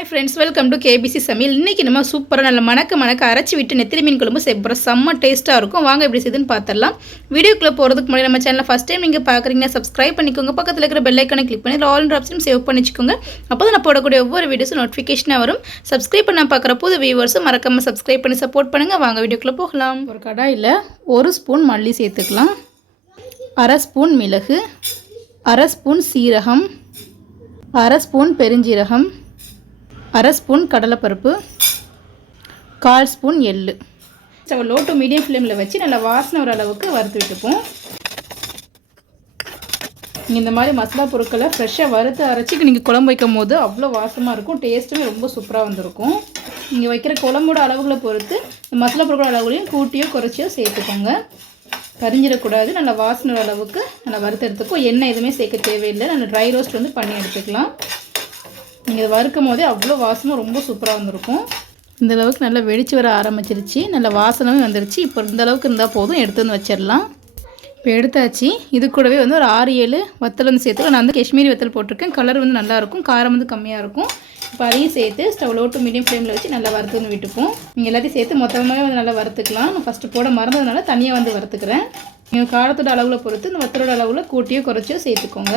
Hi friends, welcome to KBC சமையல். இன்றைக்கி நம்ம சூப்பராக நல்ல மணக்க அரைச்சி விட்டு நெத்திலி மீன் குழம்பு செய்ய செம்ம டேஸ்ட்டாக இருக்கும். வாங்க எப்படி செய்யுதுன்னு பார்த்துடலாம். வீடியோக்குள்ளே போகிறதுக்கு முன்னாடி நம்ம சேனலில் ஃபஸ்ட் டைம் நீங்கள் பார்க்குறீங்கன்னா சப்ஸ்கிரைப் பண்ணிக்கோங்க. பக்கத்தில் இருக்கிற பெல் ஐக்கானை கிளிக் பண்ணி ஆல் ஆப்ஷனும் சேவ் பண்ணிச்சுக்கோங்க. அப்போ தான் நான் போடக்கூடிய ஒவ்வொரு வீடியோஸும் நோட்டிஃபிகேஷனாக வரும். சப்ஸ்கிரைப் பண்ண பார்க்குற புது வியூவர்ஸும் மறக்காமல் சப்ஸ்கிரைப் பண்ணி சப்போர்ட் பண்ணுங்கள். வாங்க வீடியோக்குள்ளே போகலாம். ஒரு கடாயில் 1 ஸ்பூன் மல்லி சேர்த்துக்கலாம், 1/2 ஸ்பூன் மிளகு, 1/2 ஸ்பூன் சீரகம், 1/2 ஸ்பூன் பெருஞ்சீரகம், 1/2 ஸ்பூன் கடலைப்பருப்பு, 1/4 ஸ்பூன் எள்ளு. ஸ்டவ் லோ டு மீடியம் ஃப்ளேமில் வச்சு நல்லா வாசனை வர அளவுக்கு வறுத்து விட்டுப்போம். நீங்கள் இந்த மாதிரி மசாலா பொருட்களை ஃப்ரெஷ்ஷாக வறுத்து அரைச்சி நீங்கள் குழம்பு வைக்கும் போது அவ்வளோ வாசமாக இருக்கும். டேஸ்ட்டுமே ரொம்ப சூப்பராக வந்திருக்கும். நீங்கள் வைக்கிற குழம்போட அளவுகளை பொறுத்து இந்த மசாலா பொருட்களோட அளவுகளையும் கூட்டியோ குறைச்சியோ சேர்த்துக்கோங்க. கரிஞ்சிடக்கூடாது. நல்லா வாசனை வர அளவுக்கு நல்லா வறுத்து எடுத்துக்கும். எண்ணெய் எதுவுமே சேர்க்க தேவையில்லை. நல்லா ட்ரை ரோஸ்ட் பண்ணி எடுத்துக்கலாம். நீங்கள் இதை வறுக்கும் போதே அவ்வளோ வாசமாக ரொம்ப சூப்பராக வந்திருக்கும். இந்தளவுக்கு நல்லா வெடிச்சு வர ஆரம்பிச்சிருச்சு. நல்ல வாசனமே வந்துருச்சு. இப்போ இந்தளவுக்கு இருந்தால் போதும், எடுத்து வச்சிடலாம். இப்போ எடுத்தாச்சு. இது கூடவே ஒரு 6-7 வத்தல் சேர்த்துக்கலாம். நான் காஷ்மீரி வத்தல் போட்டிருக்கேன். கலர் நல்லாயிருக்கும், காரம் கம்மியாக இருக்கும். இப்போ அதையும் சேர்த்து ஸ்டவ் லோ டு மீடியம் ஃப்ளேமில் வச்சு நல்லா வறுத்துன்னு விட்டுப்போம். நீங்கள் எல்லாத்தையும் சேர்த்து மொத்தமாகவே நல்லா வறுத்துக்கலாம். நான் ஃபஸ்ட்டு போட மறந்ததுனால தனியாக வறுத்துக்கிறேன். நீங்கள் காரத்தோட அளவில் பொறுத்து இந்த வத்தலோட அளவில் கூட்டியோ குறைச்சியோ சேர்த்துக்கோங்க.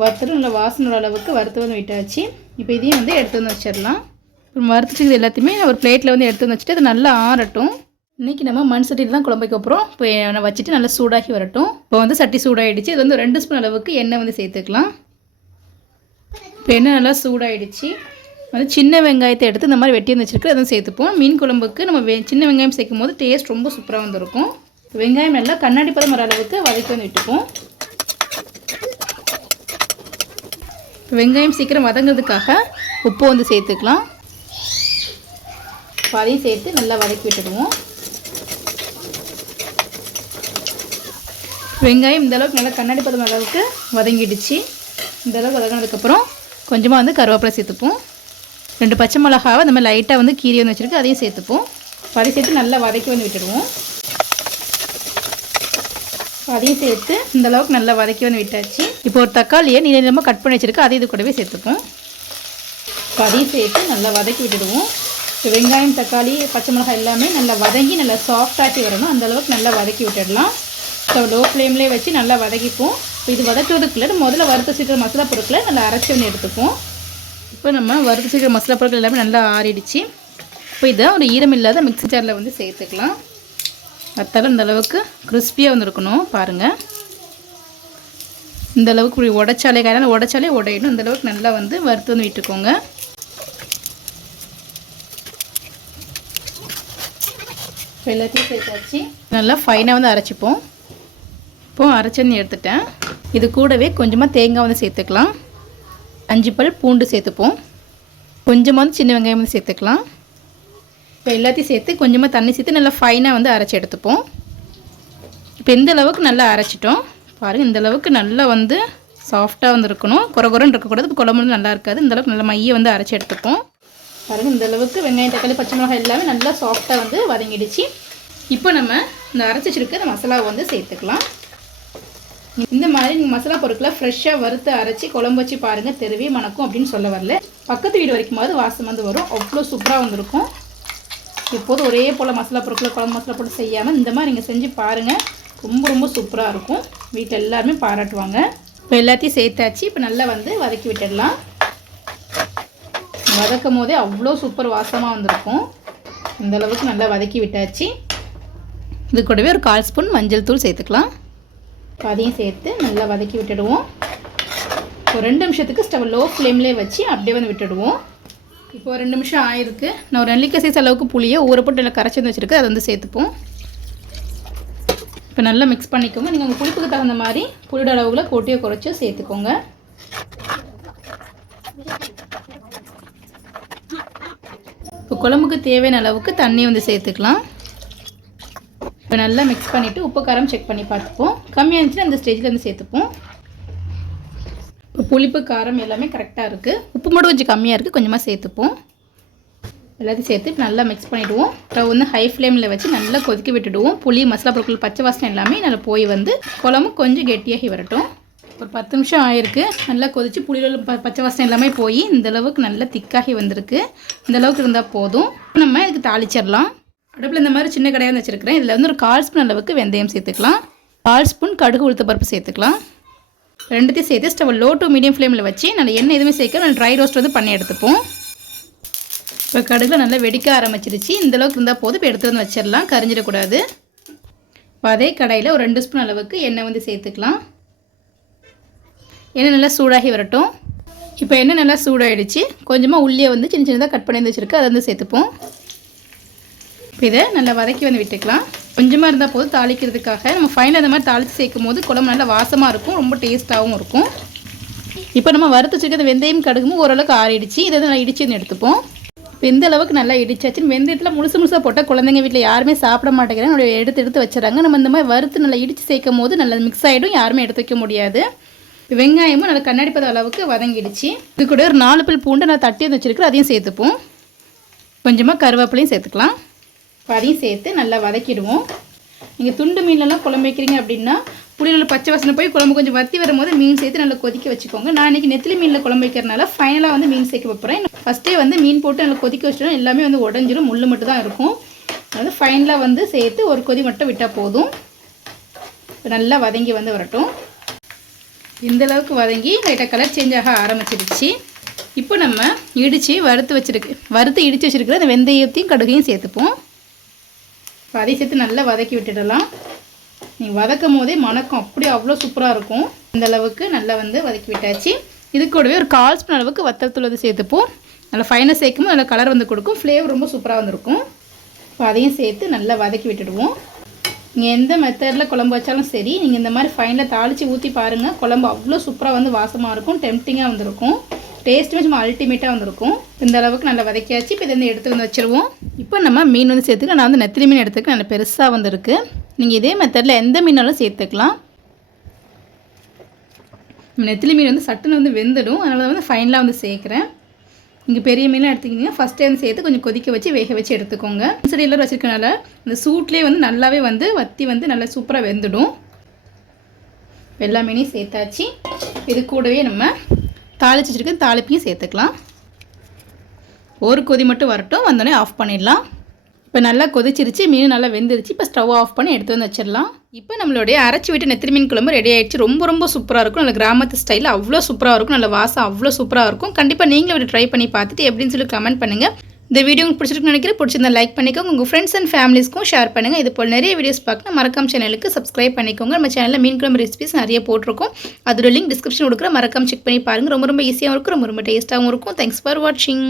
வறுத்துட்டு நல்லா வாசனோட அளவுக்கு வறுத்து விட்டாச்சு. இப்போ இதையும் எடுத்து வச்சிடலாம். வறுத்துட்டு எல்லாத்தையுமே ஒரு பிளேட்டில் எடுத்து வச்சுட்டு அது நல்லா ஆறட்டும். இன்றைக்கி நம்ம மண் சட்டியில் தான் குழம்பு வைக்க போகிறோம். இப்போ வச்சுட்டு நல்லா சூடாகி வரட்டும். இப்போ சட்டி சூடாகிடுச்சு. இது 2 ஸ்பூன் அளவுக்கு எண்ணெய் சேர்த்துக்கலாம். இப்போ எண்ணெய் நல்லா சூடாகிடுச்சு. சின்ன வெங்காயத்தை எடுத்து இந்த மாதிரி வெட்டி வச்சுருக்கு, அதுவும் சேர்த்துப்போம். மீன் குழம்புக்கு நம்ம சின்ன வெங்காயம் சேர்க்கும் போது டேஸ்ட் ரொம்ப சூப்பராக வந்திருக்கும். வெங்காயம் நல்லா கண்ணாடி பதம் வர அளவுக்கு வதக்கி விட்டுப்போம். வெங்காயம் சீக்கிரம் வதங்கிறதுக்காக உப்பு சேர்த்துக்கலாம். அதையும் சேர்த்து நல்லா வதக்கி விட்டுடுவோம். வெங்காயம் இந்தளவுக்கு நல்லா கண்ணாடி பதம் அளவுக்கு வதங்கிடுச்சு. இந்தளவுக்கு வதங்கினதுக்கப்புறம் கொஞ்சமாக கருவேப்பிலை சேர்த்துப்போம். 2 பச்சை மிளகாவை இந்த மாதிரி லைட்டாக கீரி வச்சுருக்கு, அதையும் சேர்த்துப்போம். அதை சேர்த்து நல்லா வதக்கி விட்டுடுவோம். அதையும் சேர்த்து இந்தளவுக்கு நல்லா வதக்கி விட்டாச்சு. இப்போ ஒரு தக்காளியை நீளமாக கட் பண்ணி வச்சுருக்கு, அதை இது கூடவே சேர்த்துப்போம். அதையும் சேர்த்து நல்லா வதக்கி விட்டுடுவோம். இப்போ வெங்காயம், தக்காளி, பச்சை மிளகாய் எல்லாமே நல்லா வதங்கி நல்லா சாஃப்டாகி வரணும். அந்தளவுக்கு நல்லா வதக்கி விட்டுடலாம். ஸோ லோ ஃப்ளேம்லேயே வச்சு நல்லா வதக்கிப்போம். இப்போ இது வதக்குறதுக்குள்ள முதல்ல வறுத்து சீக்கிர மசாலா பொருட்களை நல்லா அரைச்சி எடுத்துப்போம். இப்போ நம்ம வறுத்து சீக்கிர மசாலா பொருட்கள் எல்லாமே நல்லா ஆறிடுச்சு. இப்போ இதை ஒரு ஈரம் இல்லாத மிக்ஸி ஜாரில் சேர்த்துக்கலாம். வத்தாலும் இந்தளவுக்கு கிறிஸ்பியாக இருக்கணும். பாருங்கள், இந்தளவுக்கு இப்படி உடைச்சாலே காரணம் உடைச்சாலே உடையணும். இந்தளவுக்கு நல்லா வறுத்து விட்டுக்கோங்க. இப்போ எல்லாத்தையும் சேர்த்தாச்சு. நல்லா ஃபைனாக அரைச்சிப்போம். இப்போது அரைச்சன்னு எடுத்துட்டேன். இது கூடவே கொஞ்சமாக தேங்காய் சேர்த்துக்கலாம். 5 பல் பூண்டு சேர்த்துப்போம். கொஞ்சமாக சின்ன வெங்காயம் சேர்த்துக்கலாம். இப்போ எல்லாத்தையும் சேர்த்து கொஞ்சமாக தண்ணி சேர்த்து நல்லா ஃபைனாக அரைச்சி எடுத்துப்போம். இப்போ இந்த அளவுக்கு நல்லா அரைச்சிட்டோம். பாருங்கள், இந்தளவுக்கு நல்லா சாஃப்டாக இருக்கணும். குறன்னு இருக்கக்கூடாது. இப்போ குழம்பு நல்லா இருக்காது. இந்தளவுக்கு நல்லா மையை அரைச்சி எடுத்துப்போம். பாருங்கள், இந்தளவுக்கு வெங்காயம், தக்காளி, பச்சை மிளகாய் எல்லாமே நல்லா சாஃப்டாக வதங்கிடுச்சு. இப்போ நம்ம இந்த அரைச்சி வச்சுருக்க இந்த மசாலாவை சேர்த்துக்கலாம். இந்த மாதிரி நீங்கள் மசாலா பொருட்களை ஃப்ரெஷ்ஷாக வறுத்து அரைச்சி குழம்பு வச்சு பாருங்கள், தெருவே மணக்கும் அப்படின்னு சொல்ல வரல. பக்கத்து வீடு வரைக்குமாவது வாசம் வரும். அவ்வளோ சூப்பராக வந்திருக்கும். எப்போதும் ஒரே போல் மசாலா பொருட்களை குழம்பு மசாலா போட்டு செய்யாமல் இந்த மாதிரி நீங்கள் செஞ்சு பாருங்கள். ரொம்ப ரொம்ப சூப்பராக இருக்கும். வீட்டில் எல்லாருமே பாராட்டுவாங்க. இப்போ எல்லாத்தையும் சேர்த்தாச்சு. இப்போ நல்லா வதக்கி விட்டுடலாம். வதக்கும் போதே அவ்வளோ சூப்பர் வாசமாக வந்திருக்கும். இந்தளவுக்கு நல்லா வதக்கி விட்டாச்சு. இது கூடவே ஒரு 1/4 ஸ்பூன் மஞ்சள் தூள் சேர்த்துக்கலாம். அதையும் சேர்த்து நல்லா வதக்கி விட்டுடுவோம். ஒரு 2 நிமிஷத்துக்கு ஸ்டவ் லோ ஃப்ளேம்லேயே வச்சு அப்படியே விட்டுடுவோம். இப்போ 2 நிமிஷம் ஆயிருக்கு. நான் ஒரு நெல்லிக்காய் சைஸ் அளவுக்கு புளியை ஊறப்போட்டு நல்லா கரைச்சி வச்சுருக்கு, அதை சேர்த்துப்போம். இப்போ நல்லா மிக்ஸ் பண்ணிக்கோங்க. நீங்கள் உங்கள் புளிப்புக்கு தகுந்த மாதிரி புளியோட அளவுகளை கூட்டியோ குறைச்சோ சேர்த்துக்கோங்க. இப்போ குழம்புக்கு தேவையான அளவுக்கு தண்ணி சேர்த்துக்கலாம். இப்போ நல்லா மிக்ஸ் பண்ணிவிட்டு உப்பு காரம் செக் பண்ணி பார்த்துப்போம். கம்மியாக இருந்துச்சுன்னா அந்த ஸ்டேஜில் சேர்த்துப்போம். இப்போ புளிப்பு காரம் எல்லாமே கரெக்டாக இருக்குது. உப்பு மட்டும் கொஞ்சம் கம்மியாக இருக்குது, கொஞ்சமாக சேர்த்துப்போம். எல்லாத்தையும் சேர்த்து நல்லா மிக்ஸ் பண்ணிவிடுவோம். இப்போ ஹை ஃப்ளேமில் வச்சு நல்லா கொதிக்க விட்டுடுவோம். புளி, மசாலா பொருட்கள், பச்சை வாசனை எல்லாமே நல்லா போய் குழம்பு கொஞ்சம் கெட்டியாகி வரட்டும். ஒரு 10 நிமிஷம் ஆயிருக்கு. நல்லா கொதித்து புளியில் பச்சை வாசனை எல்லாமே போய் இந்தளவுக்கு நல்லா திக்காகி வந்திருக்கு. இந்தளவுக்கு இருந்தால் போதும். நம்ம இதுக்கு தாளிச்சிடலாம். அடுப்பில் இந்த மாதிரி சின்ன கடையாக வச்சுருக்கிறேன். இதில் வந்து ஒரு 1/4 ஸ்பூன் அளவுக்கு வெந்தயம் சேர்த்துக்கலாம். 1/4 ஸ்பூன் கடுகு உளுத்த பருப்பு சேர்த்துக்கலாம். ரெண்டுத்தையும் சேர்த்து ஸ்டவ் லோ டு மீடியம் ஃப்ளேமில் வச்சு நல்லா எண்ணெய் எதுவுமே சேர்க்க நல்லா ட்ரை ரோஸ்ட் வந்து பண்ணி எடுத்துப்போம். இப்போ கடுகில் நல்லா வெடிக்க ஆரம்பிச்சிருச்சு. இந்தளவுக்கு இருந்தால் போதும். இப்போ எடுத்து வந்து வச்சிடலாம், கரிஞ்சிடக்கூடாது. இப்போ அதே கடாயில் ஒரு 2 ஸ்பூன் அளவுக்கு எண்ணெய் வந்து சேர்த்துக்கலாம். எண்ணெய் நல்லா சூடாகி வரட்டும். இப்போ எண்ணெய் நல்லா சூடாகிடுச்சு. கொஞ்சமாக உள்ளியை வந்து சின்ன சின்னதாக கட் பண்ணி வச்சுருக்கு, அதை வந்து சேர்த்துப்போம். இப்போ இதை நல்லா வதக்கி வந்து விட்டுக்கலாம். கொஞ்சமாக இருந்தால் போதும் தாளிக்கிறதுக்காக. நம்ம ஃபைனல் அந்த மாதிரி தாளித்து சேர்க்கும் போது குழம்பு நல்லா வாசமாக இருக்கும், ரொம்ப டேஸ்ட்டாகவும் இருக்கும். இப்போ நம்ம வறுத்து வச்சுருக்க வெந்தயம் கடுகும் ஓரளவுக்கு ஆறிடுச்சு. இதை நல்லா இடிச்சு வந்து எடுத்துப்போம். இப்போ இந்த அளவுக்கு நல்லா இடிச்சாச்சு. வெந்தயத்தில் முழுசாக போட்டால் குழந்தைங்க வீட்டில் யாருமே சாப்பிட மாட்டேங்கிறாங்க, எடுத்து வச்சுறாங்க. நம்ம இந்த மாதிரி வறுத்து நல்லா இடித்து சேர்க்கும் போது நல்லா மிக்ஸ் ஆகிடும், யாருமே எடுத்து வைக்க முடியாது. வெங்காயமும் நல்லா கண்ணாடி பத அளவுக்கு வதங்கிடுச்சு. இது கூட ஒரு 4 பல் பூண்டு நல்லா தட்டி வந்து வச்சுருக்கிறோம், அதையும் சேர்த்துப்போம். கொஞ்சமாக கருவேப்பிலையும் சேர்த்துக்கலாம். அதையும் சேர்த்து நல்லா வதக்கிடுவோம். நீங்கள் துண்டு மீன்லாம் குழம்பு வைக்கிறீங்க அப்படின்னா புளியில் பச்சை வாசனை போய் குழம்பு கொஞ்சம் வற்றி வரும்போது மீன் சேர்த்து நல்லா கொதிக்க வச்சுக்கோங்க. நான் இன்றைக்கி நெத்திலி மீனில் குழம்பு வைக்கிறனால ஃபைனலாக வந்து மீன் சேர்க்க வைப்பேன். ஃபஸ்ட்டே வந்து மீன் போட்டு நல்லா கொதிக்க வச்சுட்டோம், எல்லாமே வந்து உடஞ்சிரும், முள் மட்டும் தான் இருக்கும். அதாவது ஃபைனலாக வந்து சேர்த்து ஒரு கொதி மட்டும் விட்டால் போதும். நல்லா வதங்கி வந்து வரட்டும். இந்தளவுக்கு வதங்கி லைட்டாக கலர் சேஞ்ச் ஆக ஆரம்பிச்சிருச்சு. இப்போ நம்ம வறுத்து இடித்து வச்சுருக்கிற அந்த வெந்தயத்தையும் கடுகையும் சேர்த்துப்போம். அதையும் சேர்த்து நல்லா வதக்கி விட்டுடலாம். நீங்கள் வதக்கும் போதே மணக்கம் அப்படியே அவ்வளோ சூப்பராக இருக்கும். இந்த அளவுக்கு நல்லா வந்து வதக்கி விட்டாச்சு. இது கூடவே ஒரு 1/4 ஸ்பூன் அளவுக்கு வத்தல் தூள் வந்து சேர்த்துப்போம். நல்லா ஃபைனாக சேர்க்கும்போது நல்லா கலர் வந்து கொடுக்கும், ஃப்ளேவர் ரொம்ப சூப்பராக வந்துருக்கும். இப்போ அதையும் சேர்த்து நல்லா வதக்கி விட்டுடுவோம். நீங்கள் எந்த மெத்தடில் குழம்பு வச்சாலும் சரி, நீங்கள் இந்த மாதிரி ஃபைனில் தாளித்து ஊற்றி பாருங்கள், குழம்பு அவ்வளோ சூப்பராக வந்து வாசமாக இருக்கும், டெம்ப்டிங்காக வந்துருக்கும், டேஸ்ட்டுமே சும்மா அல்டிமேட்டாக வந்திருக்கும். இந்த அளவுக்கு நல்லா வதக்கியாச்சு. இப்போ இதை வந்து எடுத்து வந்து வச்சுருவோம். இப்போ நம்ம மீன் வந்து சேர்த்துக்க. நான் வந்து நெத்திலி மீன் எடுத்துக்க, நல்லா பெருசாக வந்துருக்கு. நீங்கள் இதே மெத்தடில் எந்த மீனாலும் சேர்த்துக்கலாம். நெத்திலி மீன் வந்து சட்டுன்னு வந்து வெந்துடும், அதனால தான் வந்து ஃபைனலாக வந்து சேர்க்குறேன். நீங்கள் பெரிய மீனாக எடுத்துக்கிட்டிங்கன்னா ஃபஸ்ட்டே வந்து சேர்த்து கொஞ்சம் கொதிக்க வச்சு வேக வச்சு எடுத்துக்கோங்க. செடியில் வச்சுருக்கனால இந்த சூட்லேயே வந்து நல்லாவே வந்து வற்றி வந்து நல்லா சூப்பராக வெந்துடும். எல்லா மீனையும் சேர்த்தாச்சு. இது கூடவே நம்ம தாளிச்சு வச்சுருக்க தாளிப்பையும் சேர்த்துக்கலாம். ஒரு கொதி மட்டும் வரட்டும், வந்தோடனே ஆஃப் பண்ணிடலாம். இப்போ நல்லா கொதிச்சிருச்சு, மீன் நல்லா வெந்துருச்சு. இப்போ ஸ்டவ் ஆஃப் பண்ணி எடுத்து வந்து வச்சிடலாம். இப்போ நம்மளுடைய அரைச்சி விட்டு நெத்திலி மீன் குழம்பு ரெடி ஆகிடுச்சு. ரொம்ப சூப்பராக இருக்கும். நல்ல கிராமத்து ஸ்டைலில் அவ்வளோ சூப்பராக இருக்கும். நல்ல வாசம் அவ்வளோ சூப்பராக இருக்கும். கண்டிப்பாக நீங்களும் இப்படி ட்ரை பண்ணி பார்த்துட்டு எப்படின்னு சொல்லி கமெண்ட் பண்ணுங்கள். இந்த வீடியோ உங்களுக்கு பிடிச்சிருக்குன்னு நினைக்கிறேன். பிடிச்சிருந்தா லைக் பண்ணிக்கோங்க, உங்கள் ஃப்ரெண்ட்ஸ் அண்ட் ஃபேமிலிஸ்க்கும் ஷேர் பண்ணுங்கள். இது போல் நிறைய வீடியோஸ் பார்க்கணும் மறக்காம சேனலுக்கு சப்ஸ்கிரைப் பண்ணிக்கோங்க. நம்ம சேனலில் மீன் குழம்பு ரெசிபிஸ் நிறைய போட்டிருக்கோம். அதோட லிங்க் டிஸ்கிரிப்ஷன் கொடுக்குற, மறக்காம செக் பண்ணி பாருங்கள். ரொம்ப ஈஸியாகவும் இருக்கும், ரொம்ப டேஸ்ட்டாகவும் இருக்கும். தேங்க்ஸ் ஃபார் வாட்சிங்.